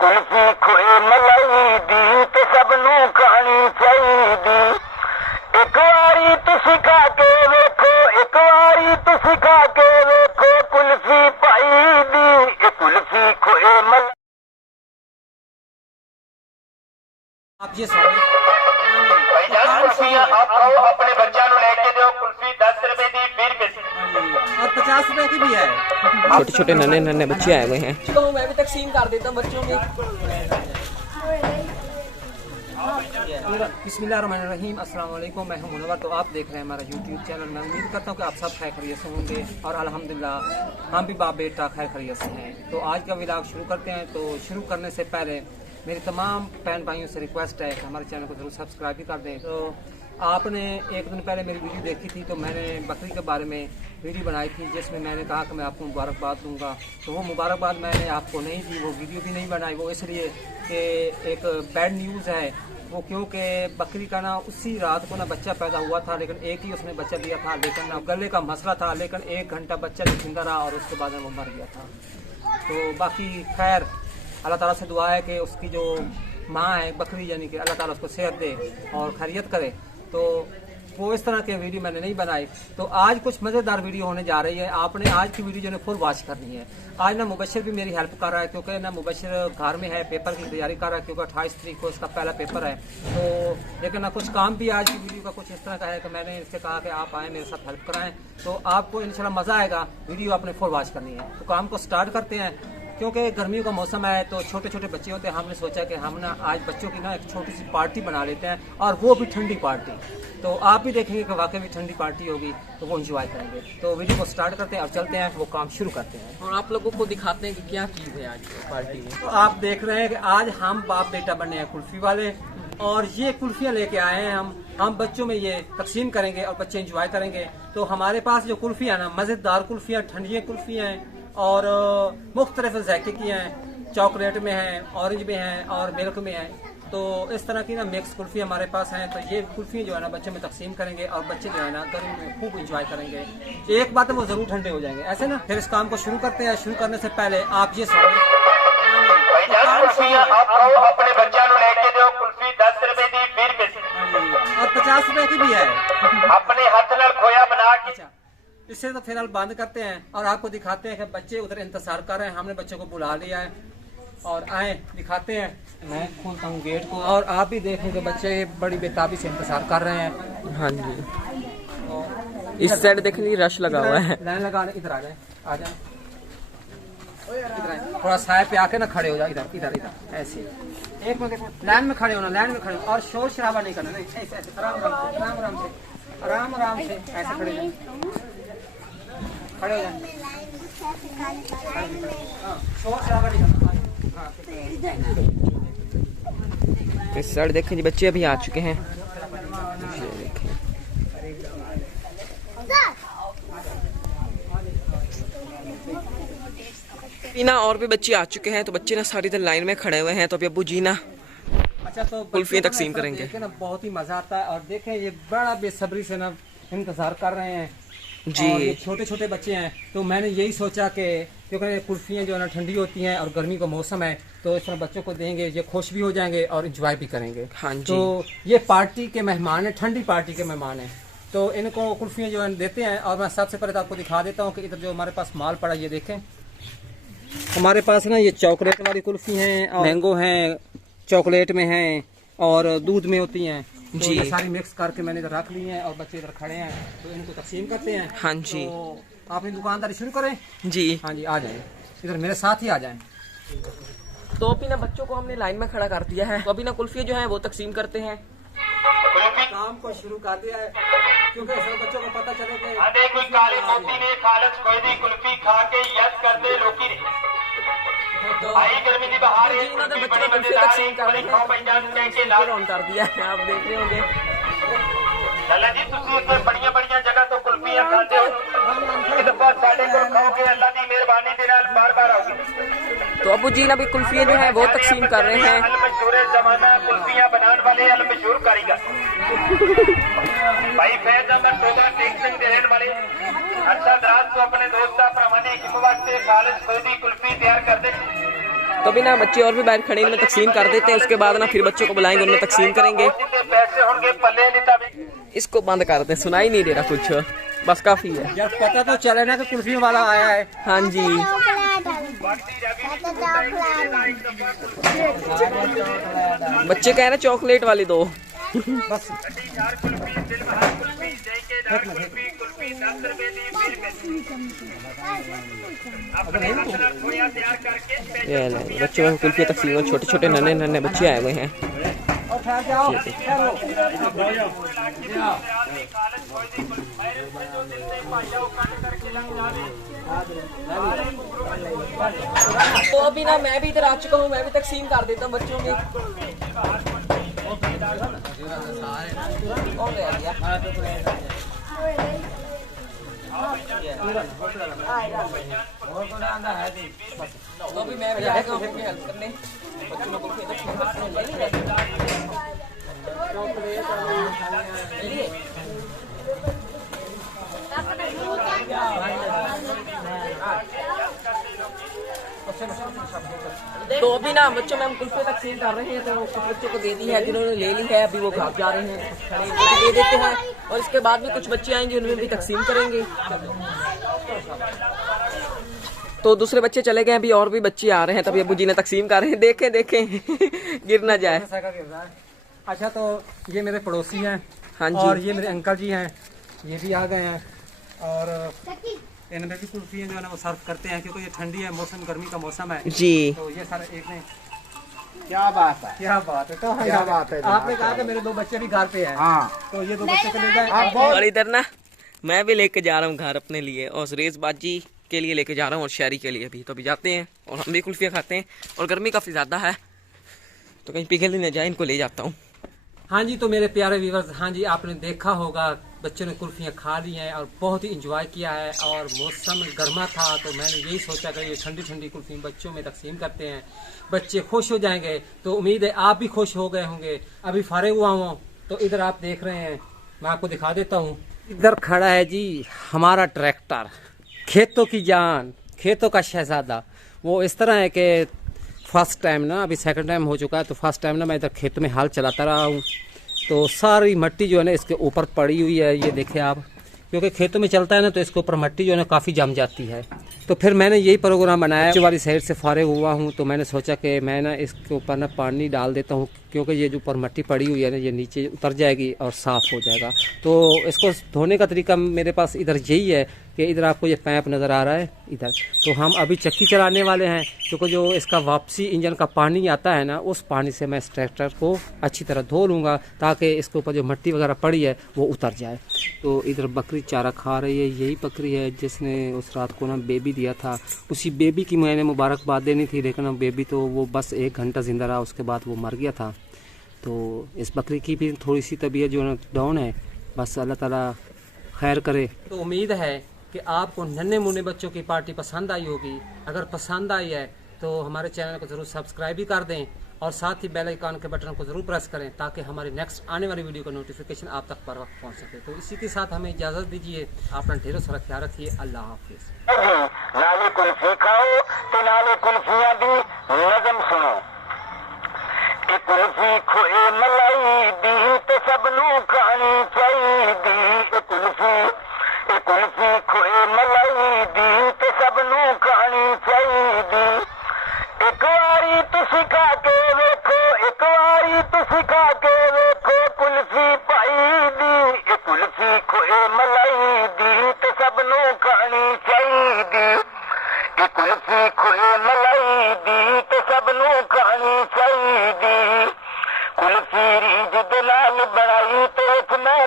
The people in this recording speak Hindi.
कुल्फी खोए मलाई दी ते सबनू खानी चाहिदी। एक बारी तुसी खा के वेखो, एक बारी तुसी खा के वेखो कुल्फी पाई दी, कुल्फी खोए मलाई। आप ये सारे कुल्फियां आप खाओ, अपने बच्चा को लेके दो। कुल्फी 10 रुपए की, 20 रुपए की और 50 रुपए की भी है। छोटे छोटे नन्हे नन्हे बच्चे आए हुए हैं। तो मैं भी तकसीम कर देता हूँ बच्चों में। बिस्मिल्लाहिर्रहमानिर्रहीम, अस्सलाम वालेकुम। मैं हूं मुनव्वर, तो आप देख रहे हैं हमारा यूट्यूब चैनल। मैं उम्मीद करता हूं कि आप सब खैर खैरियत से होंगे और अल्हम्दुलिल्लाह हम भी बाप बेटा खैर खैरियत से हैं। तो आज का व्लॉग शुरू करते हैं। तो शुरू करने से पहले मेरी तमाम बहन भाइयों से रिक्वेस्ट है कि हमारे चैनल को जरूर सब्सक्राइब भी कर दें। तो आपने एक दिन पहले मेरी वीडियो देखी थी, तो मैंने बकरी के बारे में वीडियो बनाई थी जिसमें मैंने कहा कि मैं आपको मुबारकबाद दूंगा। तो वो मुबारकबाद मैंने आपको नहीं दी, वो वीडियो भी नहीं बनाई। वो इसलिए कि एक बैड न्यूज़ है वो, क्योंकि बकरी का ना उसी रात को ना बच्चा पैदा हुआ था, लेकिन एक ही उसने बच्चा दिया था, लेकिन ना गले का मसला था, लेकिन 1 घंटा बच्चा जिंदा रहा और उसके बाद में वो मर गया था। तो बाकी खैर अल्लाह ताला से दुआ है कि उसकी जो माँ है बकरी, यानी कि अल्लाह ताला उसको सेहत दे और खैरियत करे। तो वो इस तरह के वीडियो मैंने नहीं बनाई। तो आज कुछ मज़ेदार वीडियो होने जा रही है। आपने आज की वीडियो जो है फुल वॉच करनी है। आज ना मुबशर भी मेरी हेल्प कर रहा है, क्योंकि ना मुबशर घर में है, पेपर की तैयारी कर रहा है, क्योंकि 28 तारीख को इसका पहला पेपर है। तो लेकिन ना कुछ काम भी आज की वीडियो का कुछ इस तरह का है कि मैंने इससे कहा कि आप आएँ मेरे साथ हेल्प कराएँ, तो आपको इंशाल्लाह मज़ा आएगा। वीडियो आपने फुल वॉच करनी है। तो काम को स्टार्ट करते हैं। क्योंकि गर्मियों का मौसम है तो छोटे छोटे बच्चे होते हैं, हमने सोचा कि हम ना आज बच्चों की ना एक छोटी सी पार्टी बना लेते हैं, और वो भी ठंडी पार्टी। तो आप भी देखेंगे कि वाकई भी ठंडी पार्टी होगी, तो वो एंजॉय करेंगे। तो वीडियो को स्टार्ट करते हैं और चलते हैं, वो काम शुरू करते हैं और आप लोगों को दिखाते हैं कि क्या चीज़ है आज पार्टी में। तो आप देख रहे हैं कि आज हम बाप बेटा बने हैं कुल्फी वाले, और ये कुल्फियाँ लेके आए हैं। हम बच्चों में ये तकसीम करेंगे और बच्चे एंजॉय करेंगे। तो हमारे पास जो कुल्फियाँ ना मज़ेदार कुल्फियाँ, ठंडी कुल्फियाँ हैं और मुख्तलिफ ज़ायके की हैं, चॉकलेट में हैं, ऑरेंज में हैं और मिल्क में हैं। तो इस तरह की ना मिक्स कुल्फी हमारे पास हैं। तो ये कुल्फी जो है ना बच्चों में तकसीम करेंगे और बच्चे जो है ना गर्मी में खूब एंजॉय करेंगे। एक बात है, वो जरूर ठंडे हो जाएंगे ऐसे ना। फिर इस काम को शुरू करते हैं। शुरू करने से पहले आप ये आप खाओ, अपने बच्चा को लेके दो। कुल्फी 10 रुपए की, 20 रुपए की और 50 रुपए की भी है। अपने हाथ नाल खोया बना के। इससे तो फिलहाल बंद करते हैं और आपको दिखाते हैं कि बच्चे उधर इंतजार कर रहे हैं। हमने बच्चों को बुला लिया है और आए दिखाते हैं। मैं खोलता हूँ गेट को और आप भी देखें कि बच्चे बड़ी बेताबी से इंतजार कर रहे हैं। हाँ जी, इस साइड देखने रश लगा हुआ है। लाइन लगा, इधर आ जाए, आ जाए, इधर आए, थोड़ा साइड पे आके ना खड़े हो जाए। इधर इधर इधर ऐसे एक मिनट लाइन में खड़े होना, लाइन में खड़े और शोर शराबा नहीं करना, नहीं ऐसे ऐसे आराम आराम से आराम आराम से ऐसे खड़े हो, खड़े हो जाए। शोर शराबा नहीं करना। इस साइड देखें जी, बच्चे अभी आ चुके हैं। ना और भी बच्चे आ चुके हैं, तो बच्चे ना सारी तरह लाइन में खड़े हुए हैं। तो अभी अब्बू जी ना तो कुल्फियाँ तकसीम करेंगे ना, बहुत ही मजा आता है। और देखें ये बड़ा बेसब्री से ना इंतजार कर रहे हैं जी। और ये छोटे छोटे बच्चे हैं। तो मैंने यही सोचा कि क्योंकि कुल्फियाँ जो है ना ठंडी होती हैं और गर्मी का मौसम है, तो इस तरह बच्चों को देंगे, ये खुश भी हो जाएंगे और एंजॉय भी करेंगे। हाँ जी। तो ये पार्टी के मेहमान हैं, ठंडी पार्टी के मेहमान हैं। तो इनको कुल्फियाँ जो है देते हैं। और मैं सबसे पहले तो आपको दिखा देता हूँ कि इधर जो हमारे पास माल पड़ा, ये देखें हमारे पास ना ये चॉकलेट वाली कुल्फी हैं, मैंगो हैं, चॉकलेट में हैं और दूध में होती हैं। तो जी, ये सारी मिक्स करके मैंने इधर रख ली हैं और बच्चे इधर खड़े हैं, तो इनको तकसीम करते हैं। हाँ जी। तो आप अपनी दुकानदारी शुरू करें जी। हाँ जी, आ जाएं, इधर मेरे साथ ही आ जाएं। तो अभी ना बच्चों को हमने लाइन में खड़ा कर दिया है। तो अभी ना कुल्फियाँ जो है वो तकसीम करते हैं। काम को शुरू कर दिया है, क्योंकि सब बच्चों को पता चले कि अरे कोई काली मोती ने खालस कोई दी कुल्फी खा के यस कर दे लोकी ने। आई गर्मी की बहार है, इन्होंने कुल्फी बच्चों बड़ी को कुल्फी तकसीम कर मजेदार है, रहे खाओ पंजाब कह के लाल ऑन कर दिया है, आप देख रहे होंगे। लाला जी तुसी इतने बढ़िया बढ़िया जगह तो कुल्फियां खाते हो, एक दफा साडे को खाओगे अल्लाह की मेहरबानी दे नाल बार बार आओगे। तो अबू जी ना भी कुल्फियाँ जो है वो तकसीम कर रहे हैं। अल मशहूर जमाना कुल्फियां बनाने वाले अल मशहूर कारीगर भाई फैज अहमद टोबा टेक सिंह के रहने वाले अच्छा दराज को अपने दोस्ता प्रमाणे हिम वास्ते खालिद खुदी कुल्फी तैयार कर दे। तो अभी ना बच्चे और भी बाहर खड़े इनमें तकसीम कर देते हैं, उसके बाद ना फिर बच्चों को बुलाएंगे, उनमें तकसीम करेंगे। इसको बंद कर दें, सुनाई नहीं दे रहा कुछ, बस काफी है यार। पता तो चले ना कि कुल्फी वाला आया है। हाँ जी, बच्चे कह रहे हैं चॉकलेट वाली दो। बस ये नहीं, बच्चों में कुल्फी तकसीम, छोटे छोटे नन्हे नन्हे बच्चे आए हुए हैं। तो अभी ना मैं भी इधर आ चुका हूँ, मैं भी तकसीम कर देता हूँ बच्चों में। तो अभी मैं भी आएगा अपनी हेल्प करने, बच्चों को तकसीम तो अभी ना बच्चों में हम कुल्फी तकसीम कर रहे हैं, तो कुछ बच्चों को दे दी है, जिन्होंने ले ली है अभी वो घर जा रहे हैं, खड़े दे देते हैं, और इसके बाद भी कुछ बच्चे आएंगे उनमें भी तकसीम करेंगे। तो दूसरे बच्चे चले गए, अभी और भी बच्चे आ रहे हैं, तभी अबू जी ने तकसीम कर रहे हैं, देखें देखें गिर ना जाए। अच्छा, तो ये मेरे पड़ोसी हैं। हाँ जी, और ये मेरे अंकल जी हैं, ये भी आ गए हैं, और इनमें भी कुल्फियाँ जो है ना वो सर्व करते हैं, क्योंकि ये ठंडी है, मौसम गर्मी का मौसम है जी। तो ये सारे एक ने। क्या बात है, क्या बात है, तो क्या बात है। आपने कहा कि मेरे 2 बच्चे भी घर पे हैं। हाँ, तो ये 2 बच्चे को ले जाए। और इधर ना मैं भी लेके जा रहा हूँ घर अपने लिए, और सुरेश बाजी के लिए लेके जा रहा हूँ, और शहरी के लिए भी। तो अभी जाते हैं और हम भी कुल्फियाँ खाते हैं, और गर्मी काफ़ी ज़्यादा है तो कहीं पिघल न जाए, इनको ले जाता हूँ। हाँ जी, तो मेरे प्यारे व्यूअर्स, हाँ जी, आपने देखा होगा बच्चों ने कुल्फियाँ खा ली हैं और बहुत ही इंजॉय किया है, और मौसम गर्मा था तो मैंने यही सोचा कि ये ठंडी ठंडी कुल्फी बच्चों में तकसीम करते हैं, बच्चे खुश हो जाएंगे। तो उम्मीद है आप भी खुश हो गए होंगे। अभी फारिग हुआ हूँ तो इधर आप देख रहे हैं, मैं आपको दिखा देता हूँ। इधर खड़ा है जी हमारा ट्रैक्टर, खेतों की जान, खेतों का शहजादा। वो इस तरह है कि फर्स्ट टाइम ना, अभी सेकंड टाइम हो चुका है, तो फर्स्ट टाइम ना मैं इधर खेतों में हाल चलाता रहा हूँ, तो सारी मिट्टी जो है ना इसके ऊपर पड़ी हुई है, ये देखें आप, क्योंकि खेतों में चलता है ना तो इसके ऊपर मिट्टी जो है ना काफ़ी जम जाती है। तो फिर मैंने यही प्रोग्राम बनाया, बच्चे वाली साइड से फारिग हुआ हूँ तो मैंने सोचा कि मैं ना इसके ऊपर ना पानी डाल देता हूँ, क्योंकि ये जो ऊपर मिट्टी पड़ी हुई है ना ये नीचे उतर जाएगी और साफ़ हो जाएगा। तो इसको धोने का तरीका मेरे पास इधर यही है कि इधर आपको ये पैप नज़र आ रहा है इधर, तो हम अभी चक्की चलाने वाले हैं, क्योंकि जो इसका वापसी इंजन का पानी आता है ना, उस पानी से मैं इस ट्रैक्टर को अच्छी तरह धो लूँगा, ताकि इसके ऊपर जो मिट्टी वगैरह पड़ी है वो उतर जाए। तो इधर बकरी चारा खा रही है, यही बकरी है जिसने उस रात को ना बेबी दिया था। उसी बेबी की मैंने मुबारकबाद देनी थी, लेकिन बेबी तो वो बस 1 घंटा ज़िंदा रहा, उसके बाद वो मर गया था। तो इस बकरी की भी थोड़ी सी तबीयत जो है डाउन है, बस अल्लाह ताला खैर करे। तो उम्मीद है कि आपको नन्हे मुन्ने बच्चों की पार्टी पसंद आई होगी। अगर पसंद आई है तो हमारे चैनल को ज़रूर सब्सक्राइब भी कर दें, और साथ ही बेल आइकन के बटन को ज़रूर प्रेस करें, ताकि हमारी नेक्स्ट आने वाली वीडियो का नोटिफिकेशन आप तक पर वक्त पहुँच सके। तो इसी के साथ हमें इजाज़त दीजिए, अपना ढेरों सारा ख्याल रखिए। अल्लाह हाफिज़। नाले कुल्फी खाओ तो नाले कुल्फियाँ भी नज़म सुनो। कि कुल्फी खोए मलाई दी तो सबनू खानी चाहिए। कुल्फी खोए मलाई दी तो सबनू खानी चाहिए। एक बारी तुसी खा के वेखो, एक बारी तुसी खा के वेखो कुल्फी पाई दी। कुल्फी खोए मलाई दी तो सबनू खानी चाहिए। कुल्फी खोए मलाई दी तो सबनू खानी चाहिए। कुल्फी रीझ दे नाल बनाई तो मैं